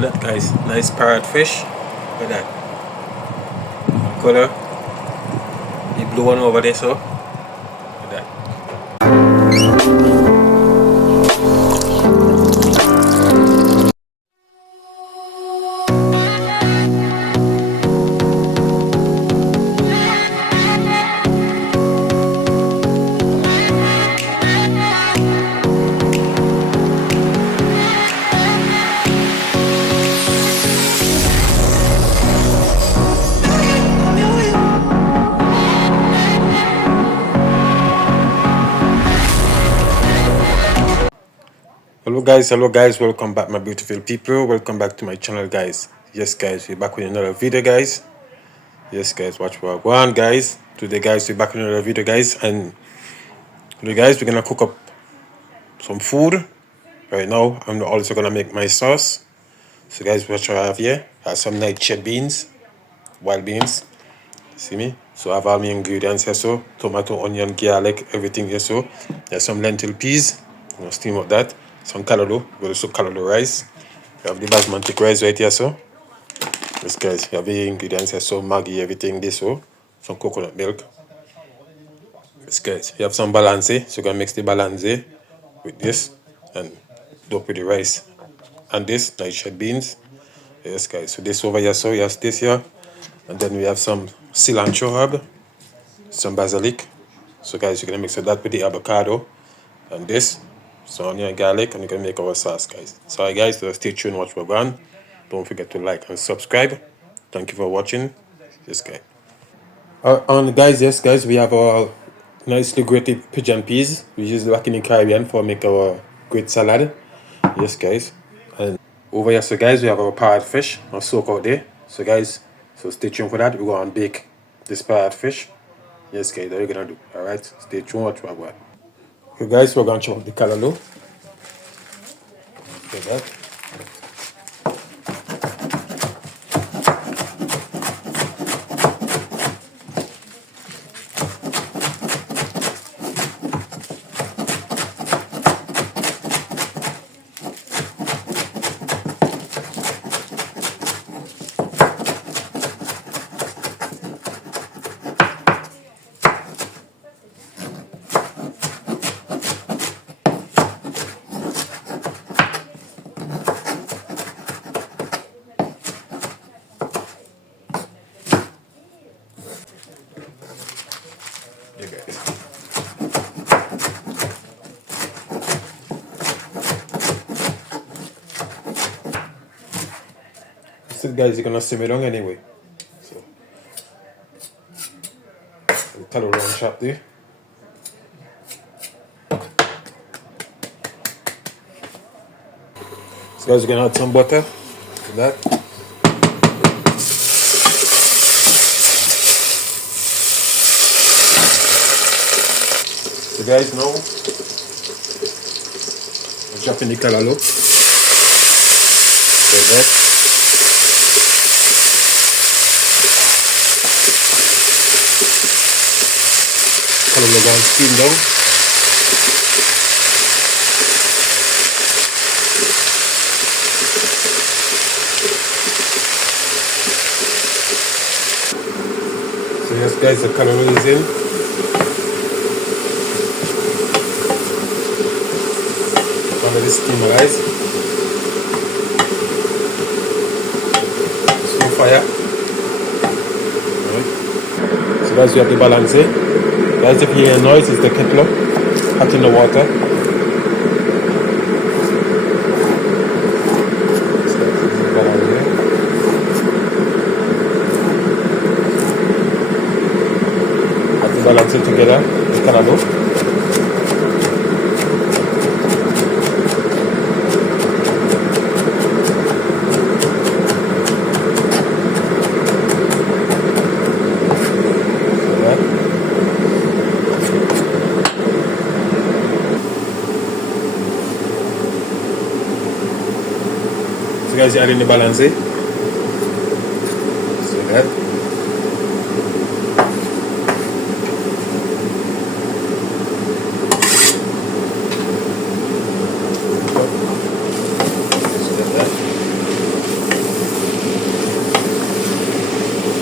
Look at that, guys. Nice parrot fish. Look at that. Color. The blue one over there, so. Look at that. Hello guys, welcome back my beautiful people, welcome back to my channel guys. Yes guys, we're back with another video guys. Yes guys, watch what go on guys. Today guys, we're back with another video guys, and today guys, we're gonna cook up some food. Right now, I'm also gonna make my sauce. So guys, what I have here, I have some nightshade beans, wild beans, see me? So I have all my ingredients here, so tomato, onion, garlic, everything here. So there's some lentil peas, steam up that. Some callaloo, callaloo rice. You have the basmati rice right here, so. Yes, guys, you have the ingredients here, so Maggie, everything this, so. Some coconut milk. Yes, guys, you have some balansa, so you can mix the balansa with this and dope with the rice. And this, nightshade beans. Yes, guys, so this over here, so yes, this here. And then we have some cilantro herb, some basilic. So, guys, you're gonna mix that with the avocado and this. So onion and garlic, and you can make our sauce guys. So guys, so stay tuned, watch what we're on. Don't forget to like and subscribe. Thank you for watching. Yes guys. And guys, yes guys, we have our nicely grated pigeon peas. We use back in the Caribbean for make our great salad. Yes guys. And over here, so guys, we have our parrot fish or soak out there. So guys, so stay tuned for that. We're gonna bake this parrot fish. Yes guys, that we're gonna do. Alright, stay tuned, watch what we're on. Okay guys, we're gonna chop up the callaloo. Like that. Yeah, guys. So guys, you're gonna simmer down anyway. So the callaloo and chop there. So guys, you're gonna add some butter to that. So guys, now we're chopping the callaloo. Right there. Callaloo going steam down. So yes guys, the callaloo is in. Under the steam rise. Slow fire. Alright. So guys, we have the balance here. Guys, if you hear a noise, it's the kettle hot in the water. So this is the balance here. Have the balance it together, the callaloo. So guys, you add in the balance, see that?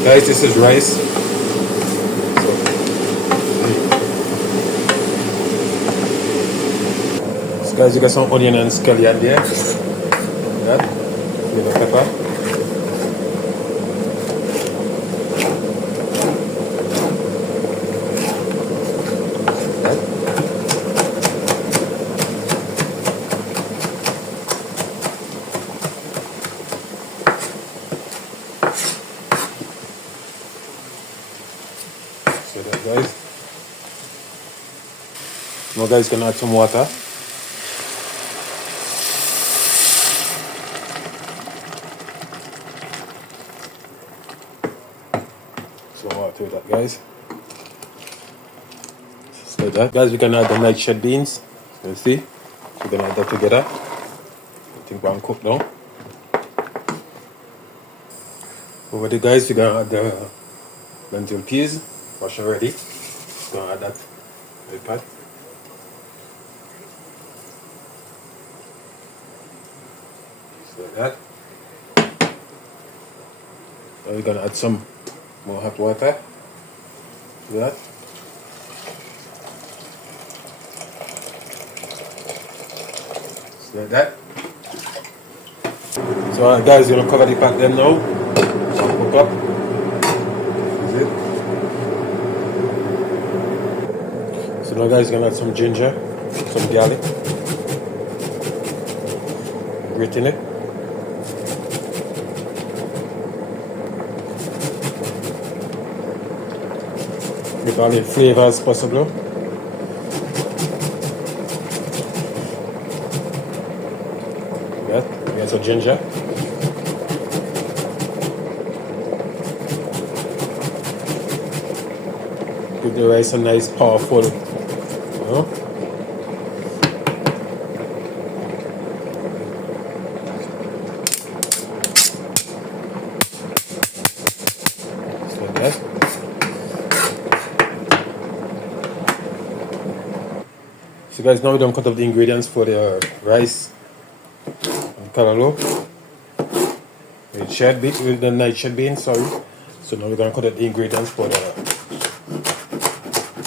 guys, this is rice. So guys, you got some onion and scallion there. That. Little pepper. So that guys. Now guys, gonna add some water. Some water to that guys. So that guys, we're gonna add the nightshade beans. You see? So we're gonna add that together. I think we're gonna cook now. Over there guys, we're gonna add the lentil peas. Wash already. Gonna add that to the pot. Just like that. Now we're gonna add some more hot water to that. Just like that. So guys, we're gonna cover the pot then now. Cook up. This is it. So now guys, we're gonna add some ginger, some garlic, grit in it. With all the flavors possible. Yeah, we have some ginger. Give the rice a nice powerful, you know. Just like that. So guys, now we don't cut up the ingredients for the rice and callaloo. With the nightshade beans, sorry. So now we're gonna cut up the ingredients for the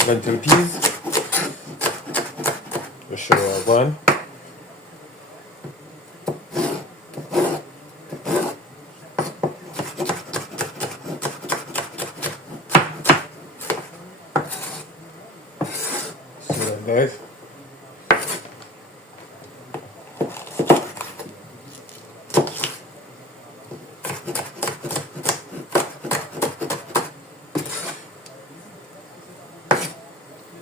lentil peas. We'll show one. So then guys.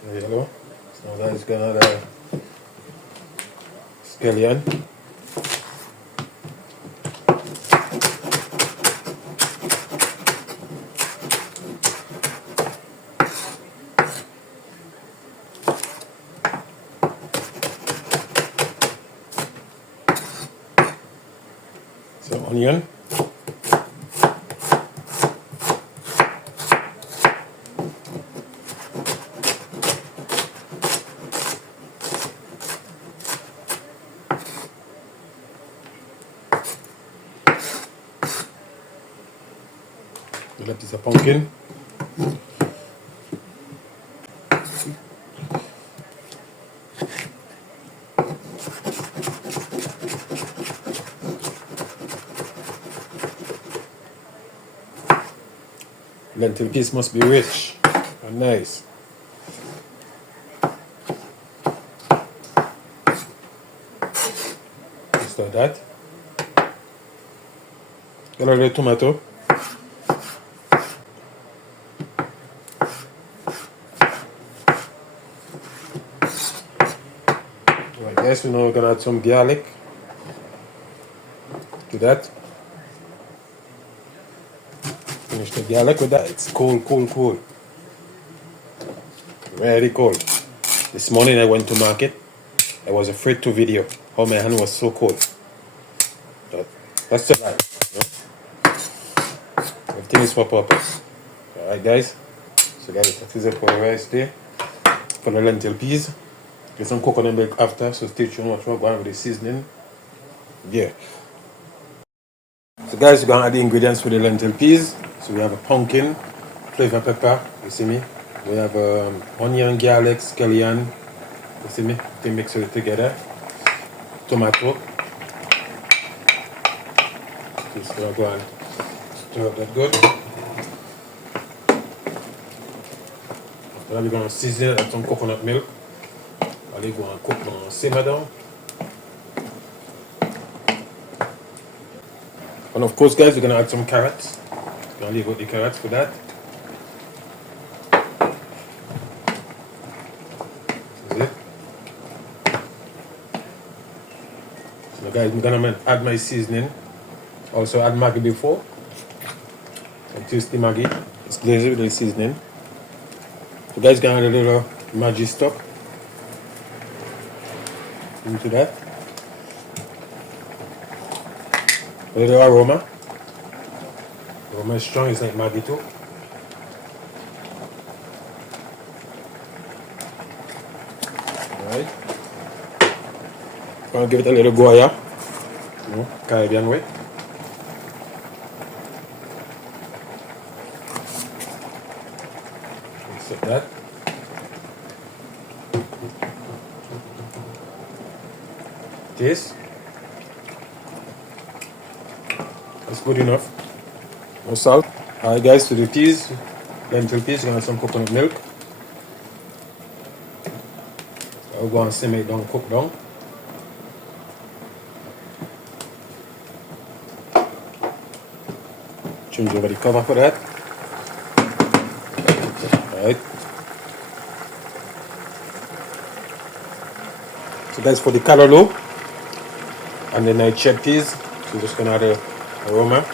There you go. So now that's gonna the scallion. Some onion. A little piece of pumpkin. Lentil peas must be rich and nice. Just like that. Get a little tomato. Right, guys, we know we're gonna add some garlic to that. Finish the garlic with that. It's cold. Very cold. This morning I went to market. I was afraid to video how my hand was so cold. But that's the life. You know? Everything is for purpose. Alright guys. So guys, that is it for the rice there. For the lentil peas. Get some coconut milk after, so stay tuned, watch what we're going with the seasoning. Yeah. So guys, we're gonna add the ingredients for the lentil peas. So So we have a pumpkin, flavor pepper, you see me? We have onion, garlic, scallion, you see me? They mix it together. Tomato. Just gonna go and stir up that good. After that we're gonna season it with some coconut milk. While you go and cook and simmer down. And of course guys, we're gonna add some carrots. We're gonna leave out the carrots for that. That's it. So guys, I'm gonna add my seasoning. Also add Maggie before. And Teast the Maggie. It's glazed with the seasoning. So guys, gonna add a little Maggi stock into that. A little aroma. Aroma is strong, it's like Maggi too. Alright. Gonna give it a little Goya. You know, Caribbean way. Set that. Taste. That's good enough. No salt. Alright guys, to the peas, lentil peas, gonna have some coconut milk. I'll go and simmer it down, cook down. Change over the cover for that. Alright. So guys, for the callaloo and the nightshade peas, we're just gonna add a aroma.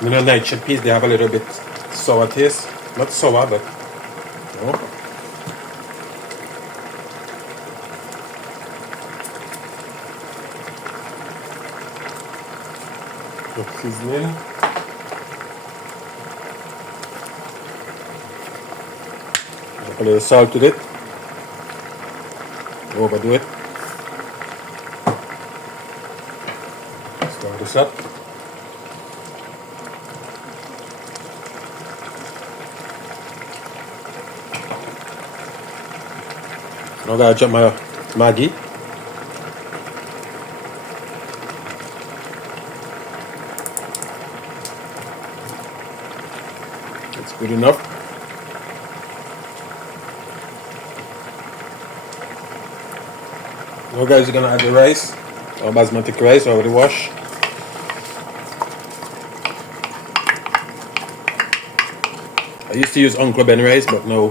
You know, nightshade peas, they have a little bit sour taste. Not sour, but you know. The seasoning. A little salt to it. Don't overdo it. Stir this up. Now I'm gonna chop my Maggie. It's good enough. Now guys, you're gonna add the rice, or basmati rice, already washed. I used to use Uncle Ben rice, but now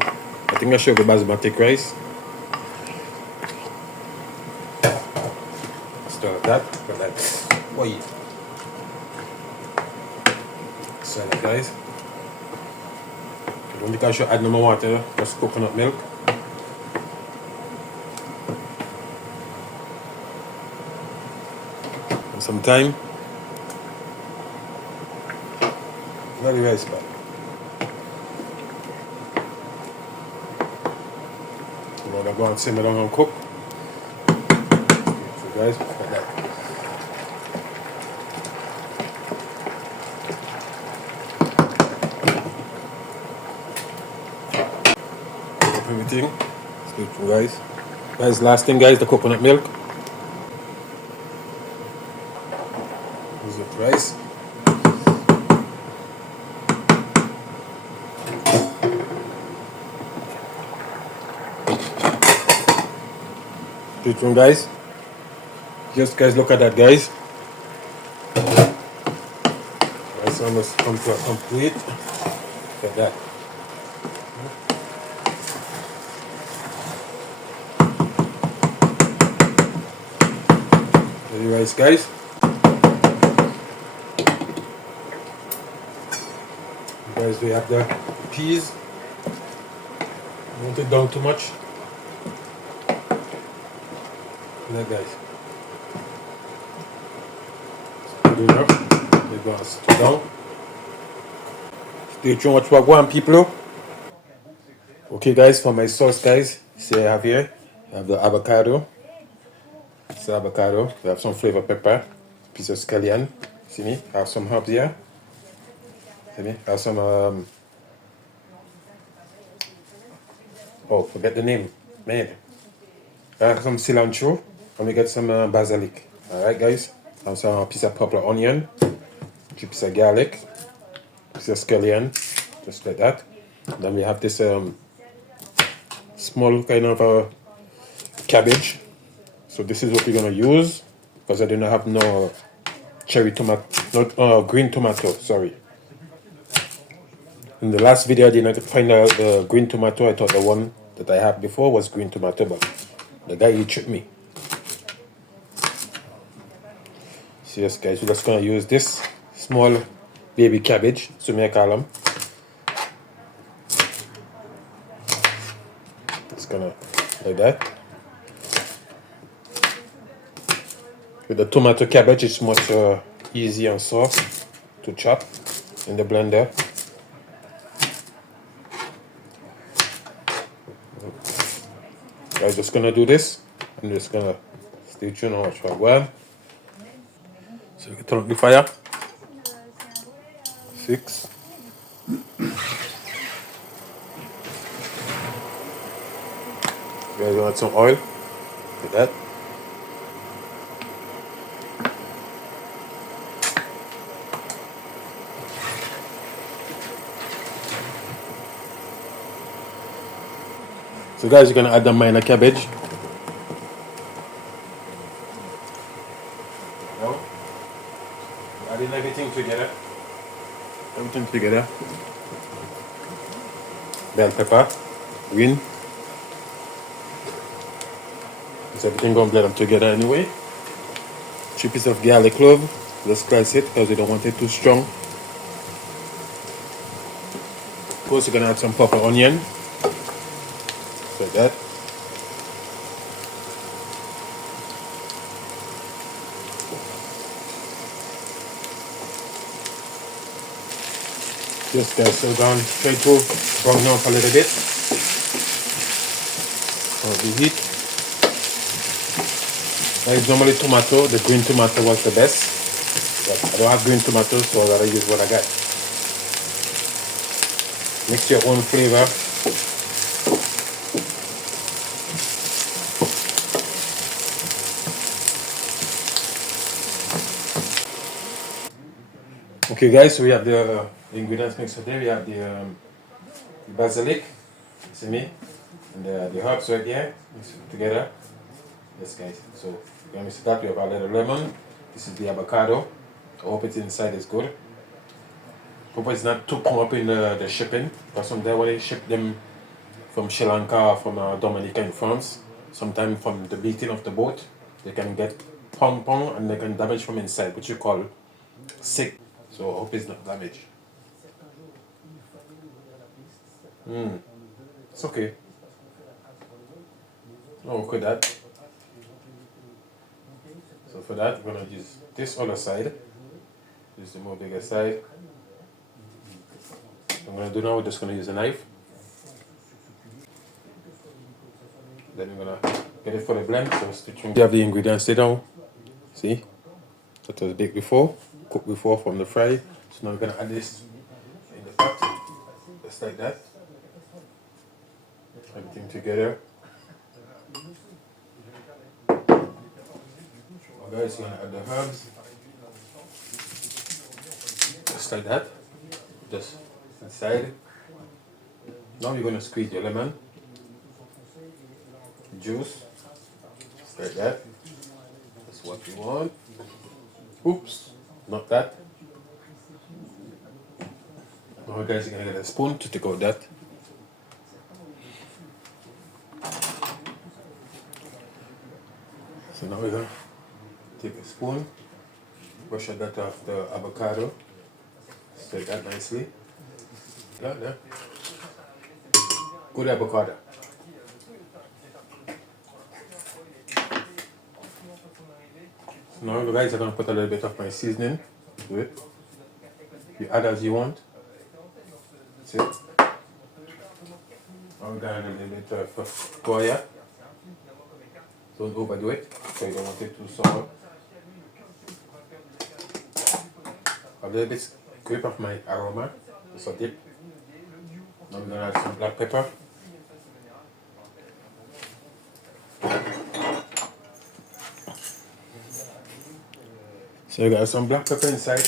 I think I should go basmati rice. Stir that, but that's boy. So that guys. I don't think I should add no more water, just coconut milk. And some thyme. Very rice back. We're gonna go and simmer down and cook. So guys, like that. Everything. Stay tuned, guys. Guys, last thing, guys, the coconut milk. Here's the rice. Stay tuned, guys. Just guys, look at that, guys. Rice almost come to a complete. Look at that. Rice, guys. Guys, we have the peas. Don't want it down too much. That guys. Good enough. We're gonna sit down. Stay tuned what we're going, people. Okay, guys, for my sauce, guys, see I have here. I have the avocado. It's the avocado. We have some flavor pepper, piece of scallion. See me? I have some herbs here. See me? I have some oh, forget the name. Man. I have some cilantro. And we get some basilic. Alright guys. And some piece of purple onion. 2 pieces of garlic. Piece of scallion. Just like that. Then we have this small kind of cabbage. So this is what we're gonna use because I do not have no cherry tomato, not green tomato. Sorry. In the last video, I did not find out the green tomato. I thought the one that I had before was green tomato, but the guy he tricked me. So yes, guys, we're just gonna use this small baby cabbage. So may I call them? It's gonna like that. With the tomato cabbage, it's much easy and soft to chop in the blender. I'm just gonna do this. I'm just gonna stay tuned and watch for a while. So we can turn up the fire. 6. Guys, add some oil like that. So guys, you're gonna add the minor cabbage. No? Adding everything together. Everything together. Bell pepper, green. So everything gonna blend them together anyway. 3 pieces of garlic clove. Just slice it because we don't want it too strong. Of course, you're gonna add some purple onion. Like that. Yes guys, so gone try to brown off a little bit. The heat. Guys, normally tomato, the green tomato was the best. But I don't have green tomatoes, so I gotta use what I got. Mix your own flavor. Okay guys, so we have the ingredients mixed today. We have the basilic, see me, and the herbs right here, mix it together. Yes guys, so we're going to start. We have a little lemon. This is the avocado. I hope it's inside is good. Hope it's not too come up in the shipping, because sometimes when they ship them from Sri Lanka or from Dominica in France, sometimes from the beating of the boat, they can get pong and they can damage from inside, which you call sick. So I hope it's not damaged. It's okay. Oh, look at that. So for that, we're gonna use this other side. Use the more bigger side. I'm gonna do now. We're just gonna use a knife. Then we're gonna get it for the blend. So stitching. We have the ingredients there now. See, that was baked before, cooked before from the fry. So now we're gonna add this in the pot, just like that. Everything together. Guys, you're gonna add the herbs, just like that, just inside. Now you're gonna squeeze your lemon juice, just like that. That's what you want. Oops, not that. Now guys, you're gonna get a spoon to take out that. So now we're gonna take a spoon, brush that off the avocado, stir that nicely. Like that. Good avocado. Now guys, I'm gonna put a little bit of my seasoning to it. You add as you want. That's it. Now we're gonna add a little bit of Goya. Don't overdo it, so you don't want it too sour. A little bit grip of my aroma, just a dip. Now I'm gonna add some black pepper. So you got some black pepper inside.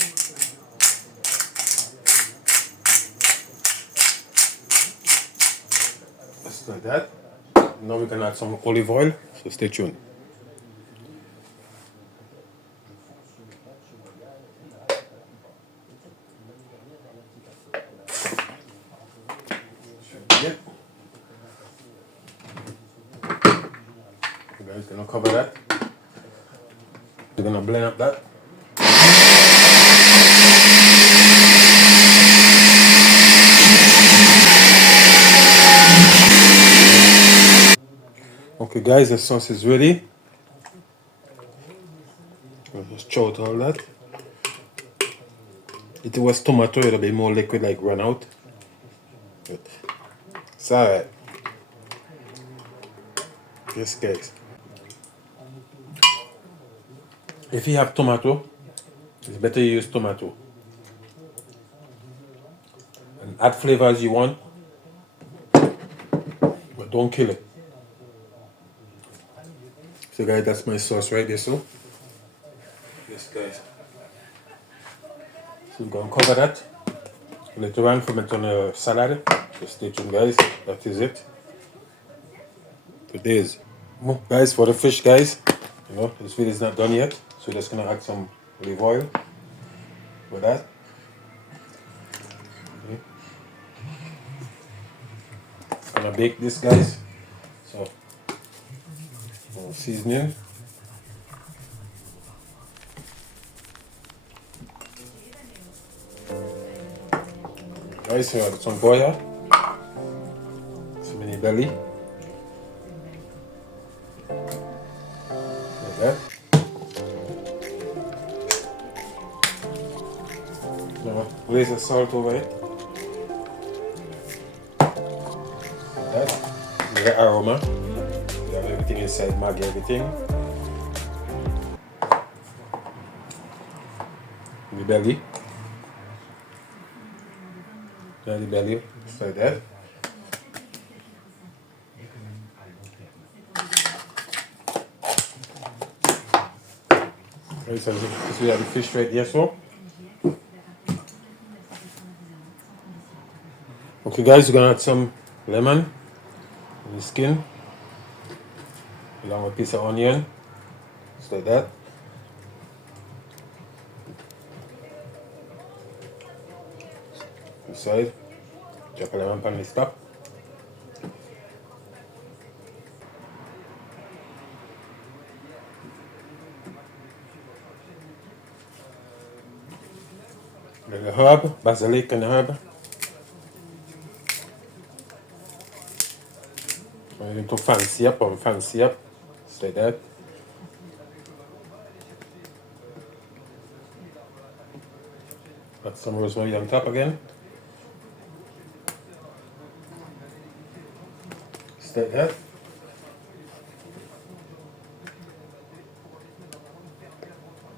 Just like that. Now we can add some olive oil, so stay tuned. Yeah. You guys gonna cover that. We're gonna blend up that. Okay guys, the sauce is ready. I'll just chow out all that. If it was tomato, it would be more liquid, like run out. But it's alright. Yes guys. If you have tomato, it's better you use tomato. And add flavor as you want, but don't kill it. So guys, that's my sauce right there, so. Yes guys. So we're gonna cover that. Later on, ferment on a salad. So stay tuned guys, that is it. Today's. Guys, for the fish guys, you know, this video is not done yet. So just gonna add some olive oil with that. Okay. Gonna bake this guys. So seasoning. Guys, so add some Goya. Some mini belly. Like that. Now glaze the salt over it. Like that. You get aroma. You have everything inside, Maggie, everything. The belly. The belly, just like that. Okay, so this we have the fish right here, so. Okay guys, we're gonna add some lemon in the skin, along with a piece of onion, just like that. Inside, drop a lemon pan the top. Then the herb, basilic and the herb. So you need to fancy up or fancy up, just like that. Add some rosemary on top again. Just like that.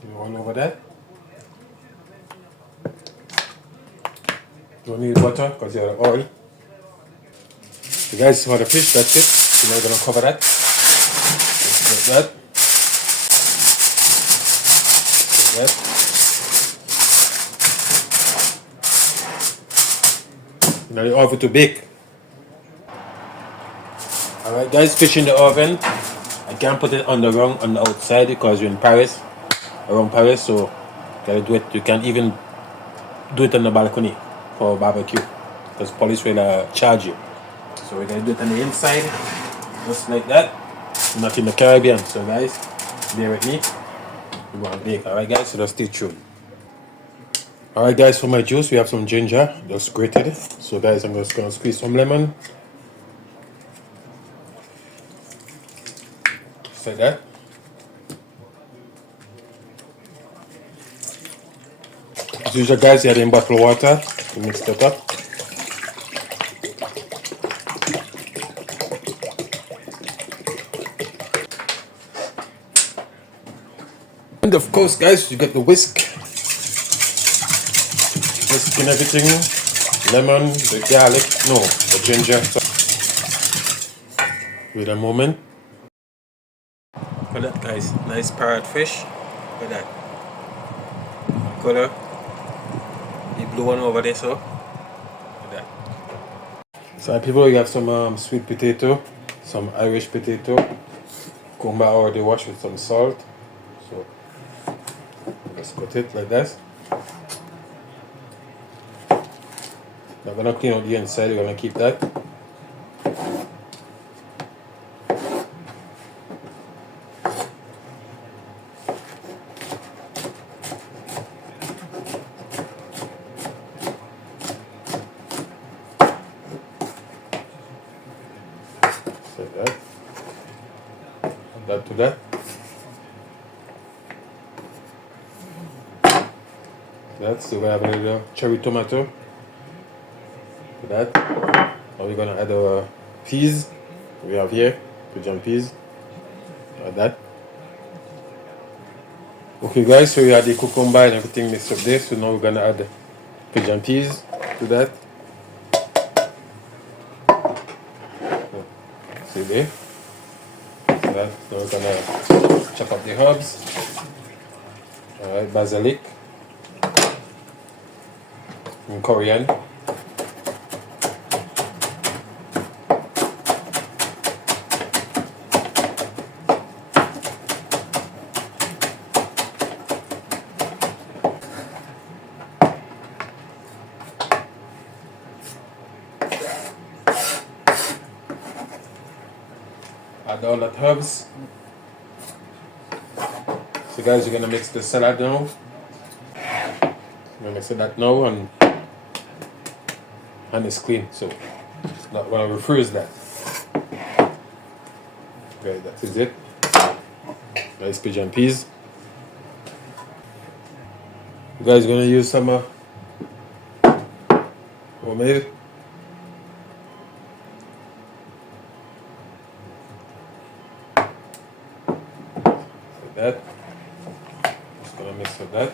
Do all over that. Don't need butter because you have oil. So guys, for the fish, that's it. So now we're gonna cover that. Just like that. Like that. Now the oven to bake. Alright guys, fish in the oven. I can't put it on the rung on the outside because we're in Paris, around Paris, so gotta do it. You can't even do it on the balcony for barbecue because police will charge you. So we're gonna do it on the inside, just like that. I'm not in the Caribbean, so guys, bear with me. We're gonna bake. Alright guys, so just stay tuned. Alright guys, for my juice we have some ginger, just grated. So guys, I'm just gonna squeeze some lemon. Just like that. As usual guys, you add in bottled water to mix that up. And of course guys, you get the whisk. just skin everything. Lemon, the garlic, no, the ginger. So, wait a moment. Look at that, guys. Nice parrot fish. Look at that. Color. The blue one over there, so. Look at that. So people, you have some sweet potato, some Irish potato. Kumba already washed with some salt. So let's cut it like this. Not gonna clean out the inside, we're gonna keep that. Like that. Add that to that. So we have a little cherry tomato. For that. Now we're gonna add our peas. We have here pigeon peas. Add that. Okay, guys. So we had the cucumber and everything mixed up there. So now we're gonna add pigeon peas to that. See there. So that. Now we're gonna chop up the herbs. Alright, basilic and coriander. Add all that herbs. So guys, you're gonna mix the salad now. I'm gonna mix that now and it's clean. So not gonna refreeze that. Okay, that is it. Nice pigeon peas. You guys gonna use some homemade. Like that. Just gonna mix with that.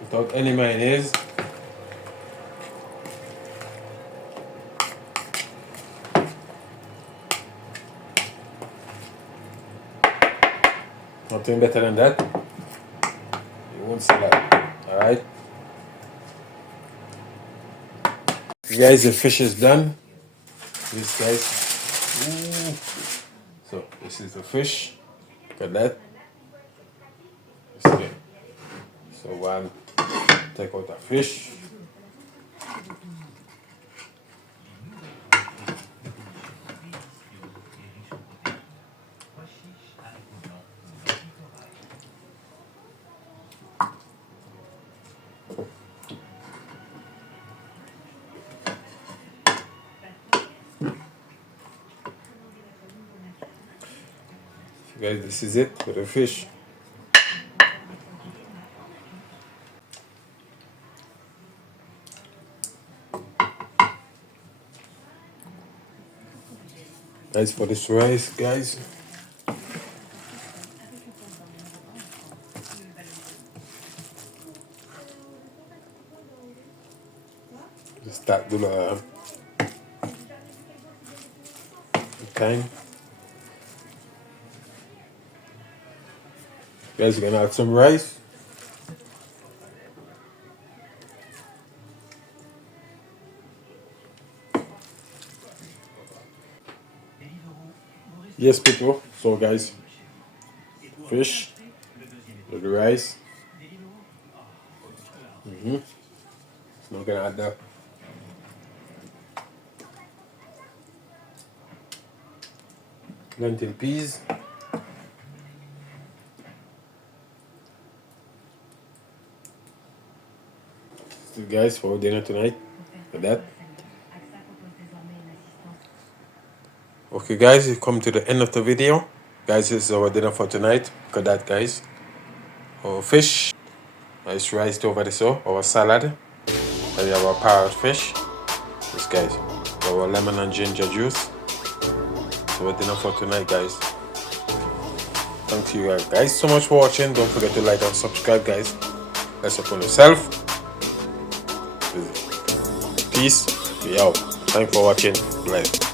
Without any mayonnaise. Nothing better than that. You won't see that. Alright. Guys, the fish is done. This guys. Ooh. So this is the fish. Look at that. Okay. So one, take out the fish. Guys, this is it for the fish. Guys, for this rice, guys. Just start do the time. Guys, you're gonna add some rice. Yes, people. So, guys, fish, with the rice. So we're gonna add the lentil peas. So, guys, for dinner tonight, for that. Okay, guys, we've come to the end of the video. Guys, this is our dinner for tonight. Look at that, guys. Our fish, nice rice over the so, our salad, and we have our parrot fish. This, guys, our lemon and ginger juice. So we're dinner for tonight, guys. Thank you guys so much for watching. Don't forget to like and subscribe, guys. Let's upon yourself. Peace. We out. Thanks for watching. Bless.